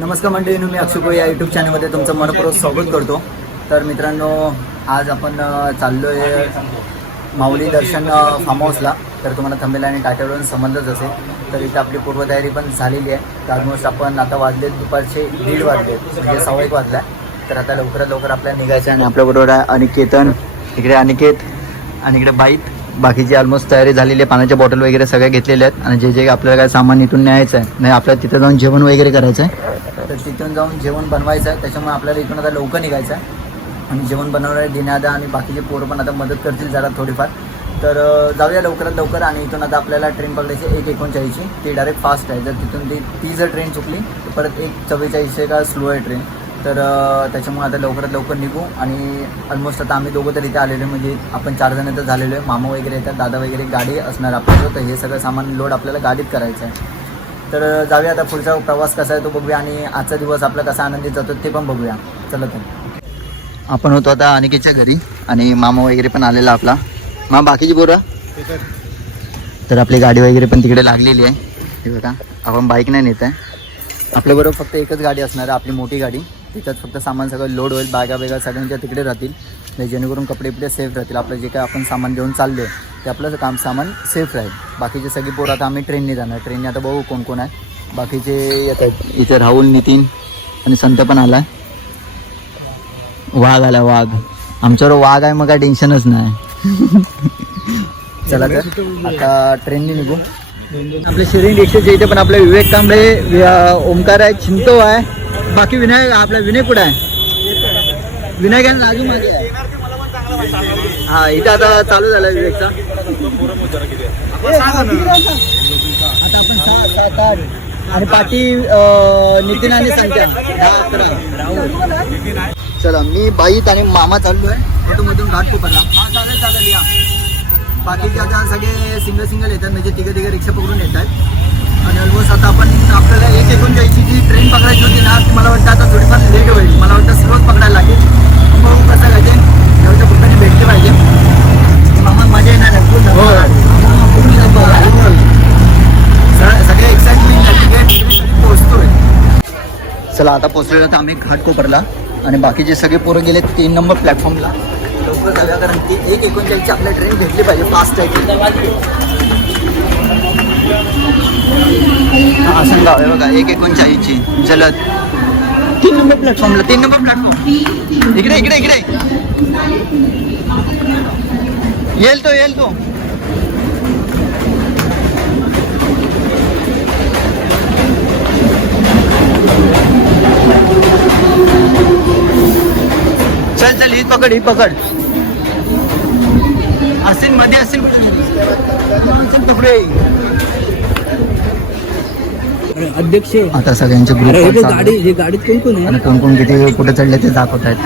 नमस्कार मंडळी मी अक्षय या यूट्यूब चॅनलमध्ये तुमचं मनपूर्वक स्वागत करतो. तर मित्रांनो आज आपण चाललो चाललोय माऊली दर्शन फार्म हाऊसला तर तुम्हाला थंबेला आणि टाट्यावरून समजलंच असेल. तर इथं आपली पूर्वतयारी पण झालेली आहे. तर ऑलमोस्ट आपण आता वाजले दुपारचे दीड वाजले म्हणजे सव्वा एक वाजला तर आता लवकरात लवकर आपल्याला निघायचं आहे आणि आपल्याबरोबर आहे अनिकेतन. इकडे अनिकेत आणि इकडे बाईत बाकीची ऑलमोस्ट तयारी झालेली आहे. पाण्याच्या बॉटल वगैरे सगळ्या घेतलेल्या आहेत. आणि जे जे आपल्याला काय सामान इथून न्यायचं आहे नाही आपल्याला तिथं जाऊन जेवण वगैरे करायचं आहे. तर तिथून जाऊन जेवण बनवायचं. आहे त्याच्यामुळे आपल्याला इथून आता लवकर निघायचं आहे. आणि जेवण बनवणारे दिनादा आणि बाकीचे पोरं पण आता मदत करतील जरा थोडीफार. तर जाऊया लवकरात लवकर आणि इथून आता आपल्याला ट्रेन पकडायची एक एकोणचाळीसची. ती डायरेक्ट फास्ट आहे. जर तिथून ती ती जर ट्रेन चुकली तर परत एक चव्वेचाळीसशे का स्लो आहे ट्रेन तर त्याच्यामुळे आता लवकरात लवकर निघू आणि ऑलमोस्ट आता आम्ही दोघं तर इथे आलेलो आहे. म्हणजे आपण चार जण तर झालेलो आहे. मामा वगैरे येतात दादा वगैरे गाडी असणार आपल्याला तर हे सगळं सामान लोड आपल्याला गाडीत करायचं आहे. तर जाऊया आता पुढचा प्रवास कसा आहे तो बघूया आणि आजचा दिवस आपला कसा आनंदित जातो ते पण बघूया. चला तर. आपण होतो आता अनिकेतच्या घरी आणि मामा वगैरे पण आलेला आपला. मा बाकीची बोरा तर आपली गाडी वगैरे पण तिकडे लागलेली आहे. हे बघा आपण बाईक नाही नेत आहे. आपल्याबरोबर फक्त एकच गाडी असणार आहे आपली मोठी गाडी. तिच्यात फक्त सामान सगळं लोड होईल बागा वेगा सगळ्यांच्या तिकडे राहतील. म्हणजे जेणेकरून कपडे बिपडे सेफ राहतील. आपलं जे काय आपण सामान घेऊन चाललो आहे ते आपलं काम सामान सेफ राहील. बाकीचे सगळी पोरं आता आम्ही ट्रेनने जाणार. ट्रेनने आता बघू कोण कोण आहे. बाकीचे येत आहेत. इथे राहुल नितीन आणि संत पण आला वाघ आला वाघ. आमच्यावर वाघ आहे मग काय टेन्शनच नाही. चला तर आता ट्रेनने निघू. आपले शिरीन रिक्षेचे इथे पण आपले विवेक कांबळे ओमकार आहे चिंतो आहे. बाकी विनायक आपला विनय कुठं आहे? विनायक आहे ना, मागे हा इथं आता चालू झालं विवेकचा. सात, आठ. आणि पाठी नितीन आणि संख्या दहा अकरा. चला मी बाईत आणि मामा चाललो ऑटोमधून घाट कोपरला. हा चालेल चालेल या. बाकीचे आता सगळे सिंगल सिंगल येतात म्हणजे तिघं तिघे रिक्षा पकडून येतात. आणि ऑलमोस्ट आता आपण आपल्याला एक जायची जी ट्रेन पकडायची होती ना ती मला वाटतं आता थोडीफार लेट होईल. मला वाटतं सर्वच पकडायला लागेल पण बघू कसं काय ते जेवढ्या पुढे भेटले पाहिजे मामा मजा येणार आहे full धमाल. full धमाल. सगळं- सगळे एक्साइटमेंट झाली पोहोचतोय चला आता पोहोचलेलो तर आम्ही घाटकोपरला आणि बाकीचे सगळे पोरं गेले तीन नंबर प्लॅटफॉर्मला लवकर जाऊया कारण ती एक एकोणचाळीसची आपल्या ट्रेन भेटली पाहिजे फास्ट आहे असं गाव आहे बघा एक एकोणचाळीसची जलद. तीन नंबर प्लॅटफॉर्मला तीन नंबर प्लॅटफॉर्म इकडे इकडे इकडे. येईल तो येईल तो. चल चल ही पकड ही पकड. असेल मध्ये असेल तुकडे. अध्यक्ष. आता सगळ्यांचे ग्रुप गाडी हे गाडीत कोण कोण आहे? कोण कोण किती कुठे चढले ते दाखवत आहेत.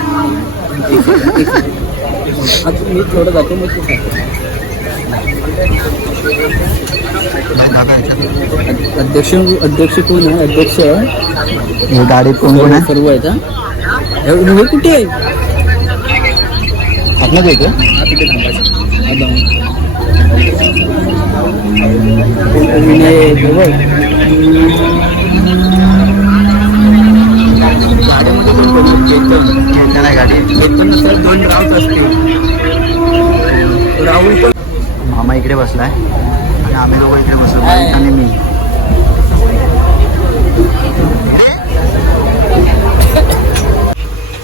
मी थोडं जातो मग. अध्यक्ष अध्यक्ष कोण आहे अध्यक्ष हे गाडीत कोण कोण आहे सर्व आहेत हा? हे हे कुठे आहे आपलं येतो तिथे थांबायचं. जाऊन. विनय जवळ. गाड्यामध्ये कोण कोण आहे? नाही गाडी दोन राऊत राहुल मामा इकडे बसलाय आणि आम्ही दोघं इकडे बसलो आणि मी.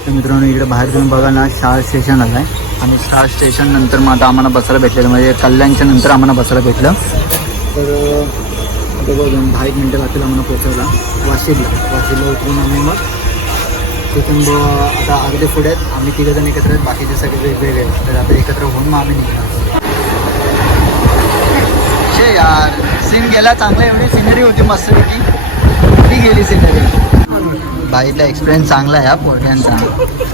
तर मित्रांनो इकडे बाहेर तुम्ही बघा ना शाळ स्टेशन आलाय. आणि शाळ स्टेशन नंतर मग आता आम्हाला बसायला भेटलेलं. म्हणजे कल्याणच्या नंतर आम्हाला बसायला भेटलं. तर आता बघून दहा एक मिनटं लागतील आम्हाला पोचायला वाशिला. वाशिला उतरून आम्ही मग तिथून आता अर्धे पुढे आहेत. आम्ही तिघं जण एकत्र आहेत. बाकीचे सगळे वेगवेगळे आहेत. तर आता एकत्र होऊन मग आम्ही निघणार शे यार सीन गेला चांगला एवढी सिनरी होती मस्तपैकी. ती गेली सिनरी बाईतला एक्सपिरियन्स चांगला आहे हा पोरट्यांचा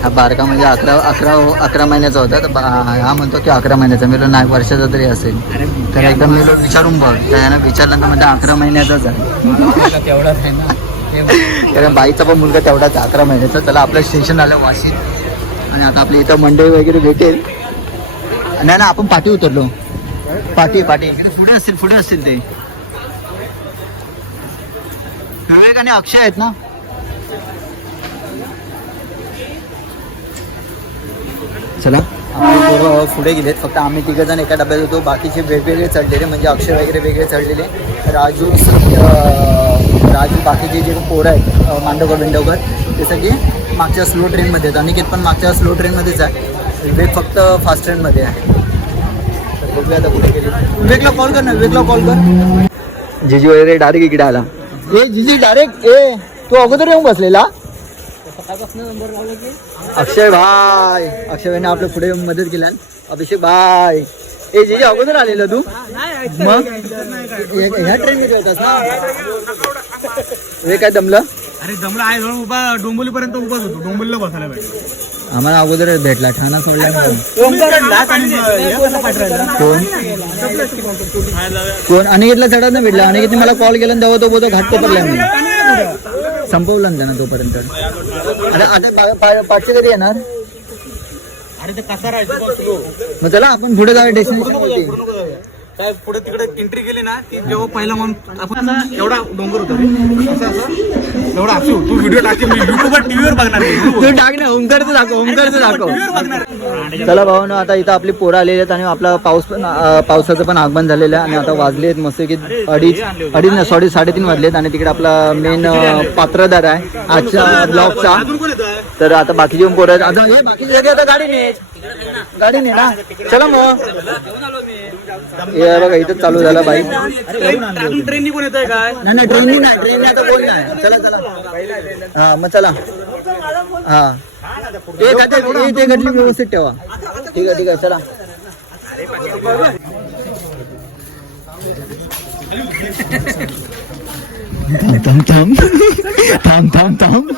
हा बारका म्हणजे अकरा अकरा अकरा महिन्याचा होता तर हा म्हणतो की अकरा महिन्याचा. मी नाही वर्षाचा तरी असेल. तर एकदम मी लोक विचारून बघ. त्यानं विचारल्यानंतर म्हणजे अकरा महिन्याचाच आहे. तेवढाच आहे ना. कारण बाईचा पण मुलगा तेवढाच अकरा महिन्याचा. त्याला आपलं स्टेशन आलं वाशीत आणि आता आपली इथं मंडई वगैरे भेटेल. नाही ना आपण पाठी उतरलो. पाठी पाठी. असतील कुठे असतील ते. विवेक आणि अक्षय आहेत ना? चला. पुढे गेलेत. फक्त आम्ही तिघजण एका डब्यात होतो. बाकीचे वेगवेगळे चढलेले म्हणजे अक्षय वगैरे वेगळे चढलेले. राजू राजू बाकीचे जे पोरं आहेत मांडवकर बिंडवकर ते सगळे मागच्या स्लो ट्रेनमध्ये आहेत. अनिकेत पण मागच्या स्लो ट्रेनमध्येच आहे. विवेक फक्त फास्ट ट्रेनमध्ये आहे. बघूया आता कुठे गेले. विवेकला कॉल कर ना विवेकला कॉल कर. जिजी वगैरे डायरेक्ट इकडे आला. ए जिजी डायरेक्ट ए तू अगोदर येऊन बसलेला? अक्षय भाई अक्षय भाईने आपल्या पुढे येऊन मदत केल्या अभिषेक भाई. ए जिजी अगोदर आलेला तू? मग? ह्या ट्रेन ना हे काय दमलं? अरे जमला आहे जवळ उभा डोंबोली पर्यंत उभाच होतो. डोंबोलीला बसायला पाहिजे आम्हाला अगोदर भेटला ठाणा सोडला कोण कोण? अनिकेतला चढत नाही भेटला. अनिकेतने मला कॉल केला आणि तेव्हा तो बोलतो घाट पकडला मी संपवला ना त्यानं तोपर्यंत अरे आता पा- पा- पाचशे कधी येणार? अरे ते कसा राहायचं मग चला आपण पुढे जाऊया डेस्टिनेशन काय पुढे तिकडे एंट्री केली ना की जेव्हा पहिला म्हणून आपण असा एवढा डोंगर होता रे. असं असं. एवढा असू तू व्हिडिओ टाकते मी युट्यूबवर टीव्हीवर बघणार तू टाक ना ओमकारचं दाखव ओमकारचं दाखव. चला भावानो आता इथं आपली पोरं आलेली आहेत आणि आपला पाऊस पण पावसाचं पण आगमन झालेलं आहे आणि आता वाजले आहेत मस्त की अडीच अडीच ना सॉरी साडेतीन वाजलेत आणि तिकडे आपला मेन पात्रधार आहे. आजच्या ब्लॉगचा तर आता बाकीचे पोरं आहेत. आता बाकीचे आता गाडी ने गाडी ने ना. चला मग. हे बघा इथं चालू झाला बाईक ट्रेननी कोण येतोय काय? नाही नाही ट्रेननी नाही ट्रेननी आता कोण नाही? चला चला. हा मग चला. हा. ते गटली व्यवस्थित ठेवा. ठीक आहे ठीक आहे चला. थांब थांब. थांब थांब थांब.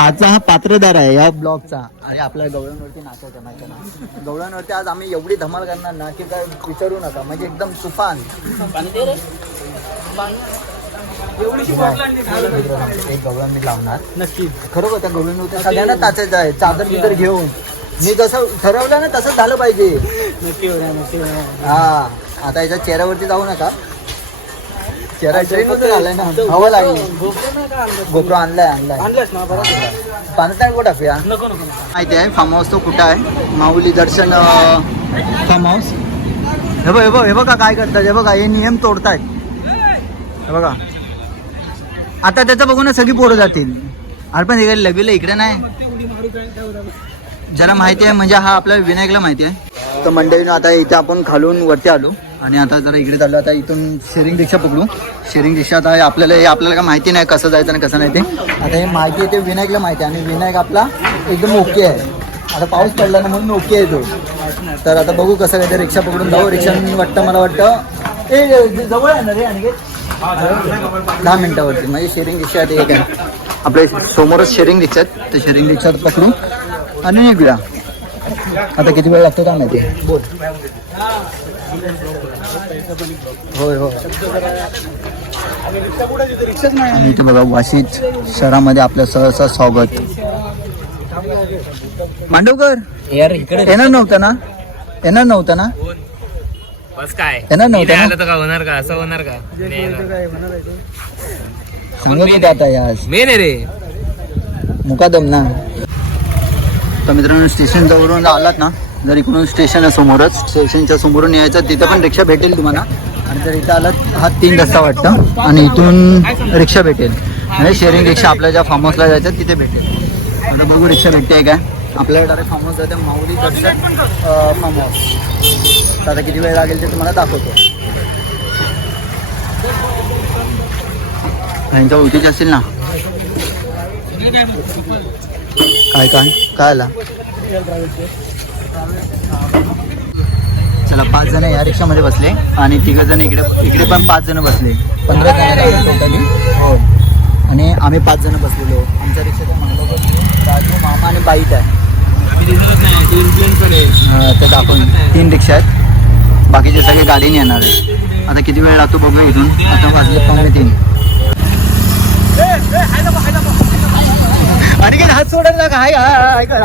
आजचा हा पात्रधार आहे या ब्लॉगचा. अरे आपल्या गवळ्यांवरती नाचायचं नाही ना? गवळ्यांवरती आज आम्ही एवढी धमाल करणार ना की काय विचारू नका. म्हणजे एकदम तुफान एक गवळण मी लावणार. नक्की. खरोखर त्या गवळणवरती सगळ्यांना टाचायचं आहे. चादर बिदर घेऊन. मी जसं ठरवलं ना तसं झालं पाहिजे. नक्की हा. आता याच्या चेहऱ्यावरती जाऊ नका. चेहरा आलाय ना हवं लागली. गोप्रो आणलाय आणलाय. ना कुठं नको माहिती आहे फार्म हाऊस तो कुठं आहे? माऊली दर्शन फार्म हाऊस हे बघ हे बघ हे बघा काय करतात हे बघा हे नियम तोडतायत. हे बघा. आता त्याचं बघून सगळी पोरं जातील. अरे पण इकडे लगेलं इकडे नाही. ज्याला माहिती आहे म्हणजे हा आपल्या विनायकला माहिती आहे. तर मंडळीनं आता इथे आपण खालून वरती आलो. आणि आता जरा इकडे चाललो आता इथून शेअरिंग रिक्षा पकडू. शेअरिंग रिक्षा आता आपल्याला हे आपल्याला काय माहिती नाही कसं जायचं आणि कसं नाही ते. आता हे माहिती आहे ते विनायकला माहिती आहे आणि विनायक आपला एकदम ओके आहे. आता पाऊस पडला ना म्हणून ओके आहे तो. तर आता बघू कसं काय ते रिक्षा पकडून जाऊ. रिक्षा वाटतं मला वाटतं ए जवळ आहे ना रे आणि दहा मिनटावरती. म्हणजे शेअरिंग रिक्षा आहे एक आहे. आपल्या समोरच शेअरिंग रिक्षा आहेत. तर शेअरिंग रिक्षा पकडू. आणि निघूया. आता किती वेळ लागतो काय माहिती बोल होय. आणि इथे बघा वाशीत शहरामध्ये आपलं सहसा स्वागत. मांडवकर यार इकडे येणार नव्हतं ना? येणार नव्हतं ना? बस काय? येणार नव्हतं नाही ना? आलं तर का होणार का? असं होणार का? नाही येणार. सांगत होते आता यास मेन आहे रे. मुकादम ना? तर मित्रांनो स्टेशन जवळून आलात ना जर इकडून स्टेशन आहे समोरच स्टेशनच्या समोरून यायचं तिथं पण रिक्षा भेटेल तुम्हाला. आणि जर इथं आलात हा तीन रस्ता वाटतं. आणि इथून रिक्षा भेटेल. म्हणजे शेअरिंग रिक्षा आपल्या ज्या फार्म हाऊसला जायचं तिथे भेटेल. आता बघू रिक्षा भेटते काय. आपल्याला डायरेक्ट फार्म हाऊस जायचं माऊली दर्शन फार्म हाऊस आता किती वेळ लागेल ते तुम्हाला दाखवतो. यांच्या ओळखीचे असेल ना. काय काय? काय आला चला पाच जण या रिक्षामध्ये बसले आणि तिघ जण इकडे इकडे पण पाच जण बसले. पंधरा जण टोटली हो. आणि आम्ही पाच जण बसलेलो. आमच्या रिक्षाच्या मागं राजू मामा आणि बाईक आहे. ते दाखवून तीन रिक्षा आहेत. बाकीचे सगळे गाडीने येणार आहे आता किती वेळ लागतो बघूया इथून. आता वाजले पावणे तीन. अनिकेत हात सोडायला का हाय हाय काय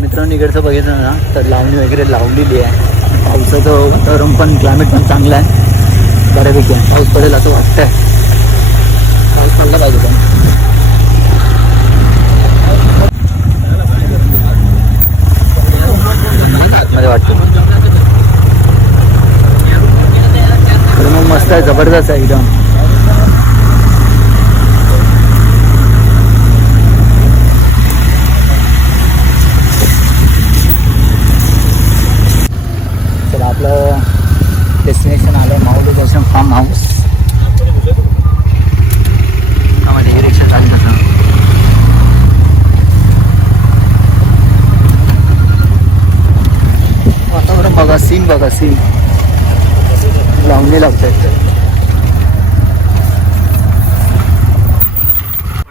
मित्रांनो इकडचं बघितलं ना तर लावणी वगैरे लावलेली आहे. पावसाचं वातावरण पण क्लायमेट पण चांगलं आहे. बऱ्यापैकी आहे. पाऊस पडेल असं वाटतंय. पाऊस पडला पाहिजे पण. वाटतं. मस्त आहे जबरदस्त आहे एकदम. बघा सीन लावणी लागतात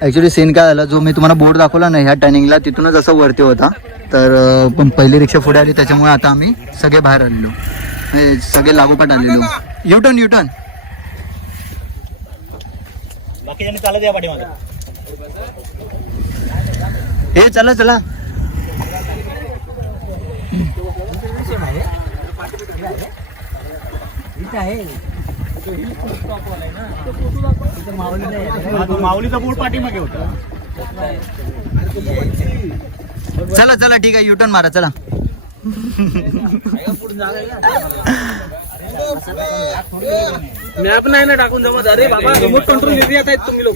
ॲक्च्युली सीन काय झाला जो मी तुम्हाला बोर्ड दाखवला ना ह्या टर्निंगला तिथूनच असं वरती होता. तर पण पहिली रिक्षा पुढे आली त्याच्यामुळे आता आम्ही सगळे बाहेर आलेलो. सगळे लागोपाठ आलेलो. युटर्न युटर्न हे चला चला. माऊलीचा पाठीमागे होता चला चला ठीक आहे युटर्न मारा चला. मॅप नाही ना टाकून जमत. अरे बाबा रिमोट कंट्रोल आहेत तुम्ही लोक.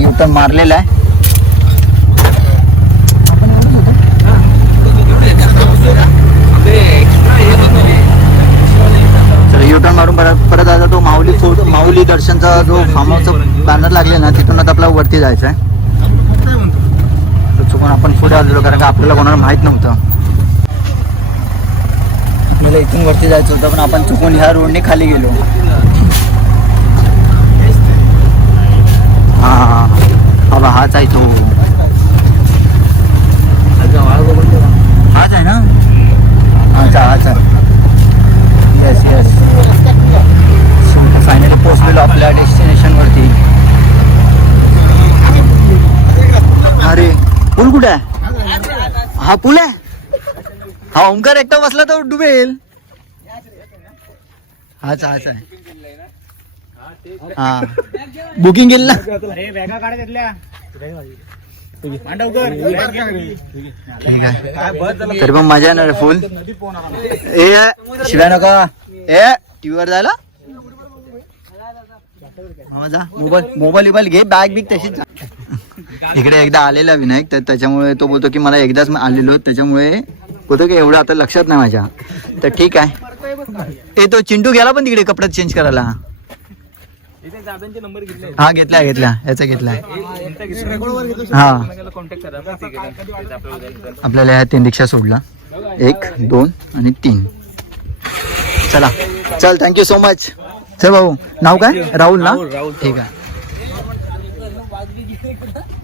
युटर्न मारलेला आहे. चला मारून परत परत आता तो माऊली फूड माऊली दर्शनचा जो फार्म हाऊसचा बॅनर लागले ना तिथून आता आपल्याला वरती जायचं आहे तर चुकून आपण पुढे आलेलो कारण का आपल्याला कोणाला माहीत नव्हतं. आपल्याला इथून वरती जायचं होतं पण आपण चुकून ह्या रोडने खाली गेलो. हा हा हाच आहे तो. हाच आहे ना? हाच आहे हाच आहे येस येस फायनली पोहोचलेलो आपल्या डेस्टिनेशन वरती अरे पूल कुठे आहे हा पूल आहे? हा ओंकार एकटा बसला तर डुबेल. हाच हाच आहे हा. बुकिंग केली ना? बॅगा तरी पण मजा येणार फुल ए शिवाय नका. ए टीव्ही वर जायला? मोबाईल मोबाईल बिबाईल घे. बॅग बिग तशीच. इकडे एकदा आलेला विनायक तर त्याच्यामुळे तो बोलतो की मला एकदाच आलेलो त्याच्यामुळे बोलतो की एवढं आता लक्षात नाही माझ्या. तर ठीक आहे. ए तो चिंटू गेला पण तिकडे कपडे चेंज करायला. घेतले हा घेतलाय घेतला. याचा घेतलाय हा. कॉन्टॅक्ट करा आपल्याला ह्या तीन रिक्षा सोडला. एक दोन आणि तीन. चला. चल थँक्यू सो मच चल भाऊ. नाव काय? राहुल ना? ठीक आहे.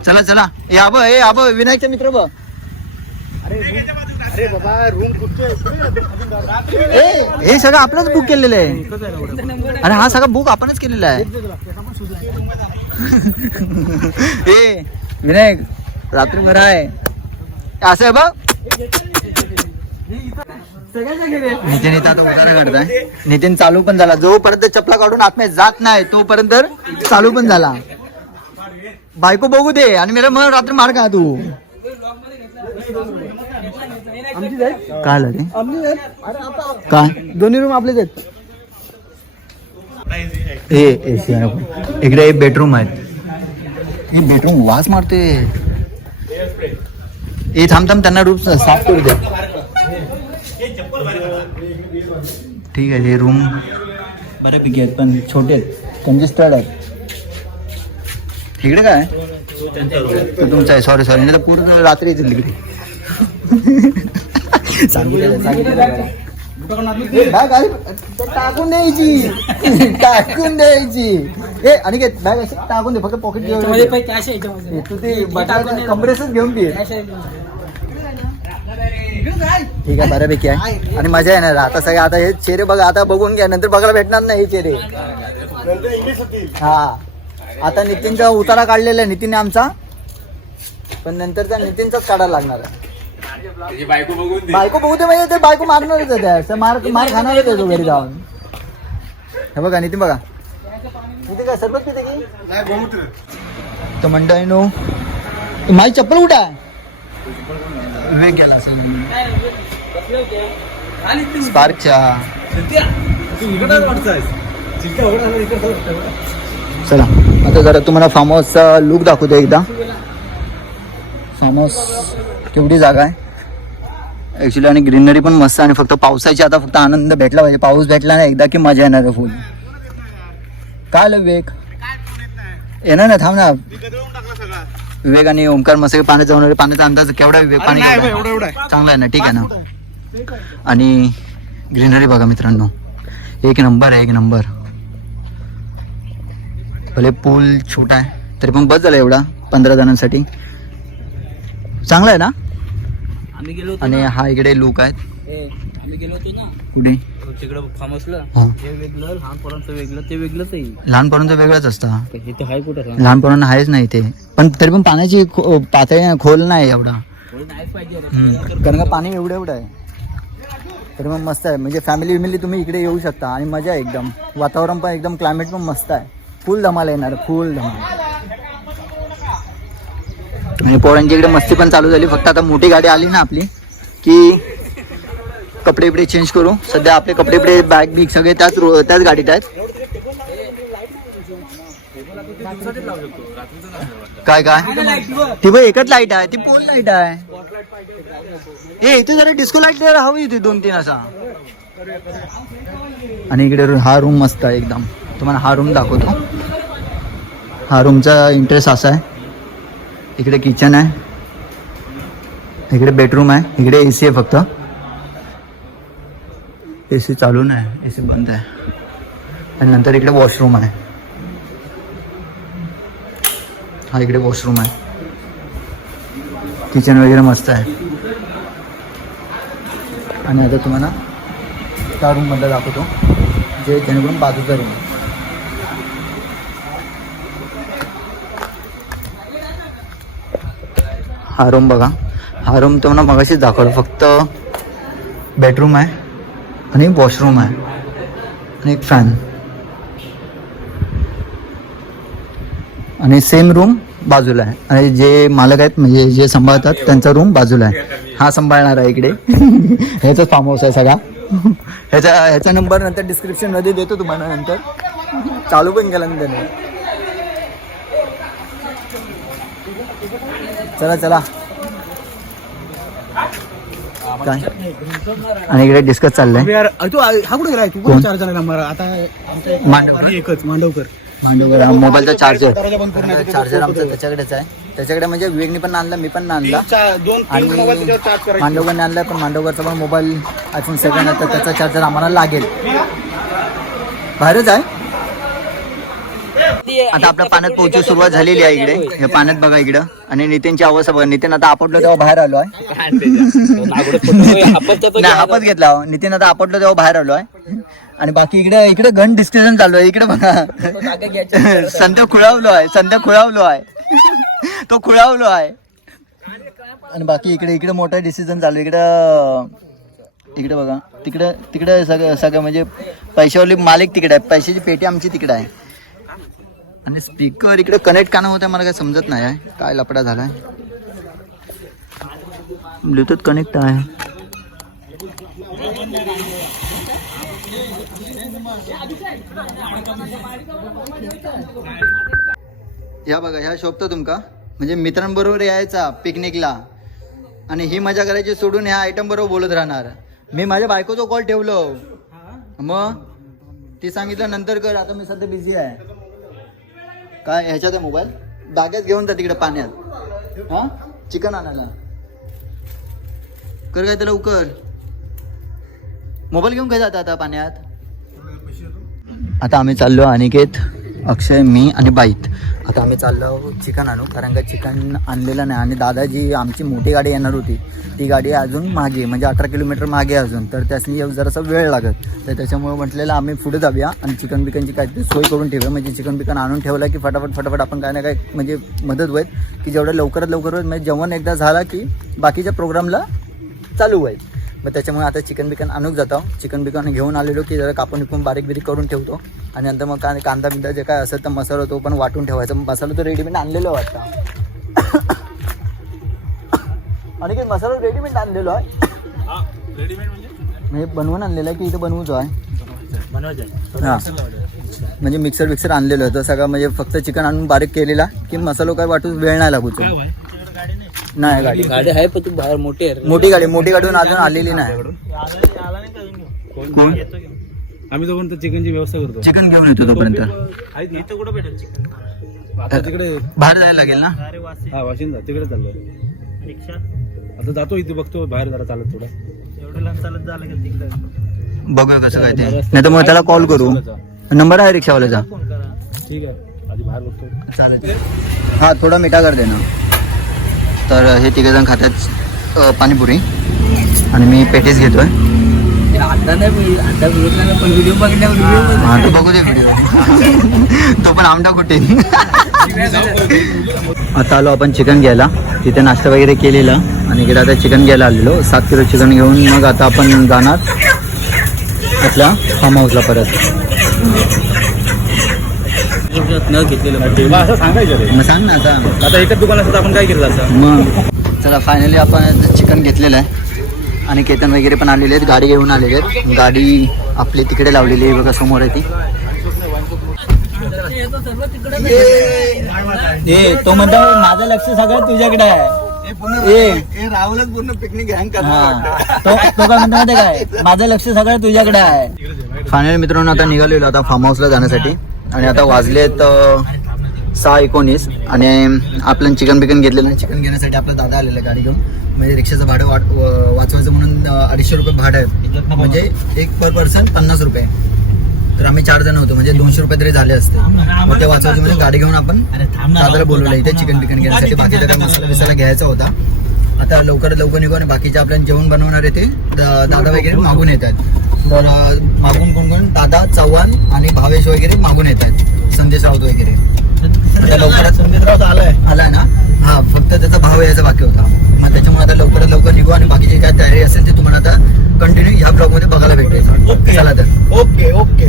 चला चला. ए आब ए आब विनायकचा मित्र बघ. अरे बाबा रूम ए हे सगळं आपलंच बुक केलेलं आहे. अरे हा सगळं बुक आपणच केलेला आहे. ए विनायक रात्री बरं आहे असं आहे बघ नितीन इथं आता उतारा काढताय. नितीन चालू पण झाला. जोपर्यंत चपला काढून आतमध्ये जात नाही तोपर्यंत चालू पण झाला. बायको बघू दे मेरा मग रात्री मार का तू. रूम इकडे बेडरूम हे बेडरूम वास मारते रूम साफ़ करू द्या. ठीक हे रूम बऱ्यापैकी आहेत छोटे आहेत. आहेत. इकडे काय? तो तुमचा आहे सॉरी सॉरी नाही तर पूर्ण रात्री येतील इकडे सांगितलं सांगितलं जरा. बॅग आली. ते टाकून द्यायची. टाकून द्यायची. ए आणि घे बॅग अशी टाकून दे. फक्त पॉकेट घेऊन तू ते बटाटा कमरेसच घेऊन घे ठीक आहे बऱ्यापैकी आहे. आणि मजा येणार. आता सगळे आता हे चेहरे बघा. आता बघून घ्या. नंतर बघायला भेटणार नाही हे चेहरे. हा. आता नितीनचा उतारा काढलेला आहे नितीनने आमचा. पण नंतर त्या नितीनचाच काढायला लागणार आहे. बायको बघून बायको बघू दे म्हणजे ते बायको मारणारच आहे त्या. असं मार मार खाणारच आहे तो घरी जाऊन. हे बघा नितीन बघा. नितीन काय सरबत पिते की? तर मंडळीनो माझी चप्पल कुठं आहे? स्पार्कच्या. चला आता जरा तुम्हाला फार्म हाऊसचा लुक दाखवतो एकदा. फार्म हाऊस केवढी जागा आहे. ॲक्च्युली आणि ग्रीनरी पण मस्त आणि फक्त पावसाची आता फक्त आनंद भेटला पाहिजे. पाऊस भेटला ना एकदा की मजा येणार आहे फुल काय विवेक? येणार ना थांब ना. विवेक आणि ओंकार मस्त पाण्यात जाऊन. पाण्याचा अंदाज केवढा विवेक? पाणी चांगला आहे ना ठीक आहे ना? आणि ग्रीनरी बघा मित्रांनो. एक नंबर आहे एक नंबर भले पूल छोटा आहे तरी पण बस झाला एवढा पंधरा जणांसाठी. चांगला आहे ना? आम्ही गेलो आणि हा इकडे लुक आहेत. ए, आम्ही गेलो होतो ना. इकडे. तिकडं फार्म हाऊसला हा. वेगळं लहान पोरांचं वेगळं ते वेगळंच आहे. लहान पोरांचं वेगळंच असतं. इथे हाय कुठं राहणार? लहान पोरांना आहेच नाही ते. पण तरी पण पाण्याची खो- पातळी खोल नाही एवढा. कोणी नाहीच पाहिजे रे. हम्म. कारण का पाणी एवढं एवढं आहे. तरी पण मस्त आहे. म्हणजे फॅमिली विमिली तुम्ही इकडे येऊ शकता आणि मजा आहे एकदम. वातावरण पण एकदम क्लायमेट पण मस्त आहे. फुल धमाल येणार फुल धमाल. आणि पोरांची इकडे मस्ती पण चालू झाली. फक्त आता मोठी गाडी आली ना आपली की कपडे बिपडे चेंज करू. सध्या आपले कपडे बिपडे बॅग बिग सगळे त्याच त्याच गाडीत आहेत. काय काय? ती बघ एकच लाइट आहे. ती पोल लाइट आहे. ए इथे जरा डिस्को लाइट जरा हवी होती दोन तीन असा. आणि इकडे हा रूम मस्त आहे एकदम. तुम्हाला हा रूम दाखवतो. हा रूमचा इंटरेस्ट असा आहे. इकडे किचन आहे. इकडे बेडरूम आहे. इकडे ए सी आहे फक्त. ए सी चालू नाही. ए सी बंद आहे. आणि नंतर इकडे वॉशरूम आहे. हा इकडे वॉशरूम आहे. किचन वगैरे मस्त आहे. आणि आता तुम्हाला त्या रूममधलं दाखवतो. जे जेणेकरून बाजूचा रूम आहे. हा रूम बघा. हा रूम तुम्हाला मगाशीच दाखवलं. फक्त बेडरूम आहे आणि वॉशरूम आहे आणि एक फॅन आणि सेम रूम बाजूला आहे. आणि जे मालक आहेत म्हणजे जे सांभाळतात त्यांचा रूम बाजूला आहे. हा सांभाळणार आहे इकडे. ह्याचाच फार्म हाऊस आहे सगळा. ह्याचा ह्याचा नंबर नंतर डिस्क्रिप्शनमध्ये देतो तुम्हाला नंतर. चालू पण केला चला चला. काय? आणि इकडे डिस्कस चाललंय. यार तू हा कुठे गेलाय? तू कोण? कोण? चार्जर नंबर आता आमच्या मांडवकर. आणि एकच मांडवकर. मोबाईलचा चार्जर दरवाजा बंद करून आहे. चार्जर आमचा त्याच्याकडेच आहे. त्याच्याकडे म्हणजे विवेकने पण आणला मी पण आणला. चा- दोन तीन मोबाईल आणि त्याच्यावर चार्ज करायचे. मांडवकरने आणलाय पण मांडवकरचा पण मोबाईल आयफोन सेवन आहे तर त्याचा चार्जर आम्हाला लागेल. बाहेरच आहे. आता आपल्या पाण्यात पोहोचू सुरुवात झालेली आहे इकडे. हे पाण्यात बघा इकडं. आणि नितीनची अवस्था बघा. नितीन आता आपटलो तेव्हा बाहेर आलो आहे. नाही घेतला. नितीन आता आपटलो तेव्हा बाहेर आलो आहे. आणि बाकी इकडे इकडे घन डिस्कशन चालू आहे. इकडे बघा. संध्या खुळावलो आहे. संध्या खुळावलो आहे. तो खुळावलो आहे. आणि बाकी इकडे इकडे मोठा डिसिजन चालू आहे. इकडं इकडे बघा. तिकडे तिकडे सगळं सगळं म्हणजे पैशावाली मालिक तिकडे आहे. पैशाची पेटी आमची तिकडे आहे. आणि स्पीकर इकडे कनेक्ट का होतं मला काय समजत नाही आहे. काय लपडा झालाय? ब्लूटूथ कनेक्ट आहे. या बघा ह्या शोभतो तुमका? म्हणजे मित्रांबरोबर यायचा पिकनिकला आणि ही मजा करायची सोडून ह्या आयटम बरोबर बोलत राहणार. मी माझ्या बायकोचा कॉल ठेवलो. मग? ती सांगितलं नंतर कर आता मी सध्या बिझी आहे. काय ह्याच्यात आहे मोबाईल? डाग्यात घेऊन जा तिकडे पाण्यात. हा? चिकन आणायला. कर काय तर लवकर. मोबाईल घेऊन काय जाता आता पाण्यात? आता आम्ही चाललो अनिकेत. अक्षय मी आणि बाईत. आता आम्ही चाललो चिकन आणू कारण का चिकन आणलेलं नाही. आणि दादा जी आमची मोठी गाडी येणार होती. ती गाडी अजून मागे म्हणजे अठरा किलोमीटर मागे अजून. तर त्यासनी जरासा वेळ लागत. तर त्याच्यामुळे म्हटलेलं आम्ही पुढे जाऊया आणि चिकन बिकनची काहीतरी सोय करून ठेवूया. म्हणजे चिकन बिकन आणून ठेवलं की फटाफट फटाफट आपण काय ना काय म्हणजे मदत होईल की जेवढं लवकरात लवकर होईल. म्हणजे जेवण एकदा झाला की बाकीच्या प्रोग्रामला चालू होईल. मग त्याच्यामुळे आता चिकन बिकन आणूक जातो. चिकन बिकन घेऊन आलेलो की जरा कापून विकून बारीक बिरीक करून ठेवतो. आणि नंतर मग काय कांदा बिंदा जे काय असेल तर मसाला तो पण वाटून ठेवायचा. मसाला तो रेडीमेड आणलेलो वाटतं. आणि काही मसाला रेडीमेड आणलेलो आहे. रेडीमेड म्हणजे? बनवून आणलेलं आहे की इथं बनवूचो आहे. हां. म्हणजे मिक्सर विक्सर आणलेलं होतं सगळं म्हणजे फक्त चिकन आणून बारीक केलेला की मसालो काय वाटून वेळ नाही लागू नाही गाडी. गाडी आहे पण तू बाहेर मोठी आहे मोठी गाडी मोठी गाडीहून अजून आलेली नाही. कोण? आम्ही दोघं चिकनची व्यवस्था करतो. चिकन घेऊन येतो तोपर्यंत. कुठं भेटेल चिकन? आता तिकडे बाहेर जायला लागेल ना? हा वाशिंदा तिकडे चाललोय. रिक्षा? आता जातो इथे बघतो बाहेर जरा चालत थोडं. एवढं लांब चालत झालं का तिकडे. बघूया कसं काय ते. नाही तर मग त्याला कॉल करू. नंबर आहे रिक्षावाल्याचा. फोन करा. ठीक आहे. आधी बाहेर बघतो चालेल. हा थोडा मिठा कर दे ना तर हे तिघे जण खातात अ, पाणीपुरी. आणि मी पेटीस घेतोय. हा तो बघू दे व्हिडिओ तो पण आमटा कुठे? आता आलो आपण चिकन घ्यायला. तिथे नाश्ता वगैरे केलेला. आणि इकडे आता चिकन घ्यायला आलेलो. सात किलो चिकन घेऊन मग आता आपण जाणार आपल्या फार्म हाऊसला परत. न घेतलेलं मग असं सांगायचं रे. मग सांग ना आता. आता एकच दुकान असतं तर आपण काय केलं असं मग. चला फायनली आपण चिकन घेतलेलं आहे. आणि केतन वगैरे पण आलेले आहेत गाडी घेऊन आलेले आहेत. गाडी आपली तिकडे लावलेली आहे बघा समोर आहे ती. ए तो म्हणतो माझं लक्ष सगळं तुझ्याकडे आहे. ए राहुलच पूर्ण पिकनिक हँग हा. तो तो काय म्हणतो माहिती आहे काय? माझं लक्ष सगळं तुझ्याकडे आहे. फायनली मित्रांनो आता निघालेलो आता फार्म हाऊसला जाण्यासाठी. आणि आता वाजलेत सहा एकोणीस आणि आपलं चिकन बिकन घेतलेलं चिकन घेण्यासाठी आपला दादा आलेला गाडी घेऊन. म्हणजे रिक्षाचं भाडं वाट वाचवायचं म्हणून अडीचशे रुपये भाडं आहे म्हणजे एक पर पर्सन पन्नास रुपये. तर आम्ही चार जण होतो म्हणजे दोनशे रुपये तरी झाले असते. मग ते वाचवायचे म्हणजे गाडी घेऊन आपण दादाला बोलवलं इथे चिकन बिकन घेण्यासाठी बाकीचा काय मसाला बिसाला घ्यायचा होता. आता लवकरात लवकर निघू आणि बाकीचे आपल्याला जेवण बनवणार आहे ते. दादा वगैरे मागून येत आहेत तर मागून कोण कोण? दादा चव्हाण आणि भावेश वगैरे मागून येत आहेत संदेश राऊत वगैरे. आता लवकरात संदेश राऊत आलाय. आलाय ना? हा फक्त त्याचा भाव यायचा बाकी होता. मग त्याच्यामुळे आता लवकरात लवकर निघू आणि बाकीची काय तयारी असेल ते तुम्हाला आता कंटिन्यू ह्या ब्लॉगमध्ये बघायला भेटेल. चला तर. Okay okay.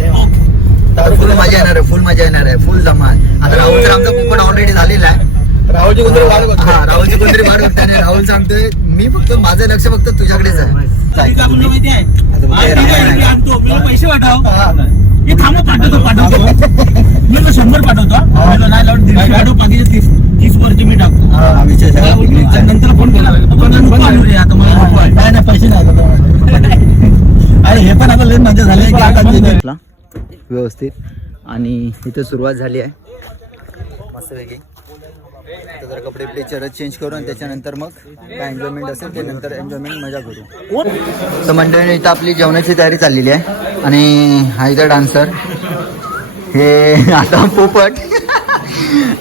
फुल मजा येणार आहे फुल मजा येणार आहे. फुल धमाल. आता राहुल आमचा कुपन ऑलरेडी झालेला आहे. राहुलची कोणतरी वाट बघतोय. हा राहुलची कोणतरी वाट बघते आणि राहुल सांगतोय मी फक्त माझं लक्ष फक्त तुझ्याकडेच आहे. पैसे पाठव. हे. थांबा पाठवतो पाठवतो. मी तो शंभर पाठवतो नाही लावून दीडशे पाठव बाकीचे तीस तीस वरचे मी टाकतो. हा. नंतर फोन केला आता मला नको आहे. नाही नाही पैसे नाही अरे हे पण आता लई मजा झाली आहे की आता व्यवस्थित. आणि इथे सुरुवात झाली आहे. मस्तपैकी. आता जरा कपडे बिपडे चरत चेंज करू आणि त्याच्यानंतर मग काय एन्जॉयमेंट असेल ते नंतर एन्जॉयमेंट मजा करू. तर मंडळी इथं आपली जेवणाची तयारी चाललेली आहे आणि हा इथं डान्सर हे आता पोपट.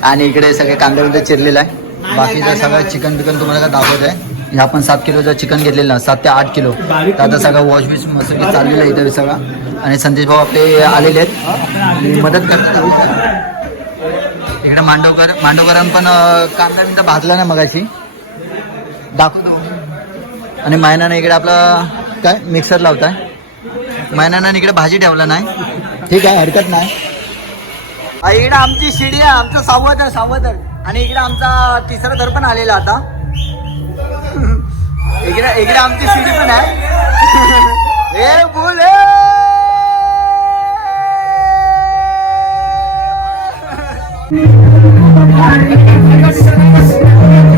आणि इकडे सगळे कांद्यामध्ये बिंदे चिरलेला आहे. बाकीचं सगळं चिकन बिकन तुम्हाला काय दाखवत आहे. हे आपण सात किलोचं चिकन घेतलेलं ना सात ते आठ किलो. तर आता सगळं वॉश बिश मस्त चाललेलं आहे इथं सगळं. आणि संदेश भाऊ आपले आलेले आहेत. मदत करतात. इकडे मांडवकर मांडवकरांना पण कांदा बिंदा भाजला ना मगाशी. दाखवतो. आणि मायनानं इकडे आपला काय मिक्सर लावताय. मायनानं इकडे भाजी ठेवला नाही. ठीक आहे हरकत नाही. इकडे आमची शिडी आहे आमचं सावधर सावधर. आणि इकडे आमचा तिसरा दर पण आलेला आता. इकडे इकडे आमची शिडी पण आहे. ए बोल ありがとうございます。